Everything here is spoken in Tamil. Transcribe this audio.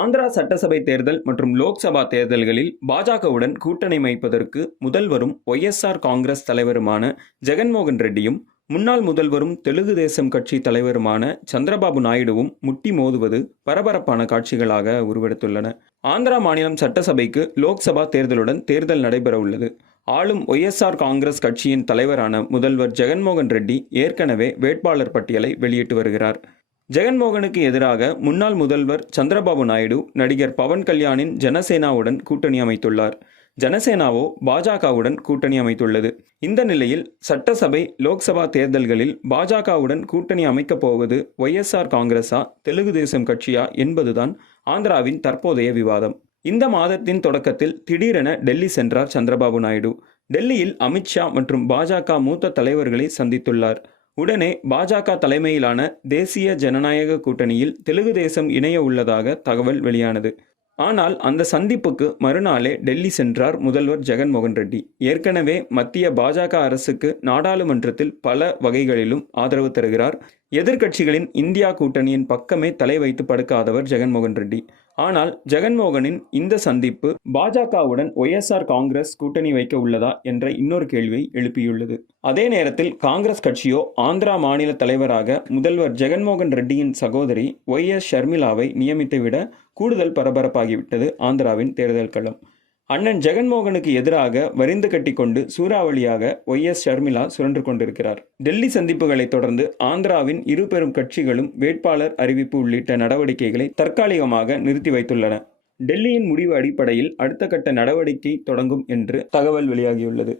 ஆந்திரா சட்டசபை தேர்தல் மற்றும் லோக்சபா தேர்தல்களில் பாஜகவுடன் கூட்டணி அமைப்பதற்கு முதல்வரும் ஒய்எஸ்ஆர் காங்கிரஸ் தலைவருமான ஜெகன்மோகன் ரெட்டியும், முன்னாள் முதல்வரும் தெலுங்கு தேசம் கட்சி தலைவருமான சந்திரபாபு நாயுடுவும் முட்டி மோதுவது பரபரப்பான காட்சிகளாக உருவெடுத்துள்ளன. ஆந்திரா மாநிலம் சட்டசபைக்கு லோக்சபா தேர்தலுடன் தேர்தல் நடைபெற உள்ளது. ஆளும் ஒய்எஸ்ஆர் காங்கிரஸ் கட்சியின் தலைவரான முதல்வர் ஜெகன்மோகன் ரெட்டி ஏற்கனவே வேட்பாளர் பட்டியலை வெளியிட்டு வருகிறார். ஜெகன்மோகனுக்கு எதிராக முன்னாள் முதல்வர் சந்திரபாபு நாயுடு நடிகர் பவன் கல்யாணின் ஜனசேனாவுடன் கூட்டணி அமைத்துள்ளார். ஜனசேனாவோ பாஜகவுடன் கூட்டணி அமைத்துள்ளது. இந்த நிலையில் சட்டசபை, லோக்சபா தேர்தல்களில் பாஜகவுடன் கூட்டணி அமைக்கப் போவது ஒய்எஸ்ஆர் காங்கிரஸா, தெலுங்கு தேசம் கட்சியா என்பதுதான் ஆந்திராவின் தற்போதைய விவாதம். இந்த மாதத்தின் தொடக்கத்தில் திடீரென டெல்லி சென்றார் சந்திரபாபு நாயுடு. டெல்லியில் அமித்ஷா மற்றும் பாஜக மூத்த தலைவர்களை சந்தித்துள்ளார். உடனே பாஜக தலைமையிலான தேசிய ஜனநாயக கூட்டணியில் தெலுங்கு தேசம் இணைய உள்ளதாக தகவல் வெளியானது. ஆனால் அந்த சந்திப்புக்கு மறுநாளே டெல்லி சென்றார் முதல்வர் ஜெகன்மோகன் ரெட்டி. ஏற்கனவே மத்திய பாஜக அரசுக்கு நாடாளுமன்றத்தில் பல வகைகளிலும் ஆதரவு தருகிறார். எதிர்க்கட்சிகளின் இந்தியா கூட்டணியின் பக்கமே தலை வைத்து படுக்காதவர் ஜெகன்மோகன் ரெட்டி. ஆனால் ஜெகன்மோகனின் இந்த சந்திப்பு பாஜகவுடன் ஒய்எஸ்ஆர் காங்கிரஸ் கூட்டணி வைக்க உள்ளதா என்ற இன்னொரு கேள்வியை எழுப்பியுள்ளது. அதே நேரத்தில் காங்கிரஸ் கட்சியோ ஆந்திரா மாநில தலைவராக முதல்வர் ஜெகன்மோகன் ரெட்டியின் சகோதரி ஒய்.எஸ். ஷர்மிளாவை நியமித்துவிட கூடுதல் பரபரப்பாகிவிட்டது ஆந்திராவின் தேர்தல் களம். அண்ணன் ஜெகன்மோகனுக்கு எதிராக வரிந்து கட்டிக்கொண்டு சூறாவளியாக ஒய்.எஸ். ஷர்மிளா சுழன்று கொண்டிருக்கிறார். டெல்லி சந்திப்புகளை தொடர்ந்து ஆந்திராவின் இரு பெரும் கட்சிகளும் வேட்பாளர் அறிவிப்பு உள்ளிட்ட நடவடிக்கைகளை தற்காலிகமாக நிறுத்தி வைத்துள்ளன. டெல்லியின் முடிவு அடிப்படையில் அடுத்த கட்ட நடவடிக்கை தொடங்கும் என்று தகவல் வெளியாகியுள்ளது.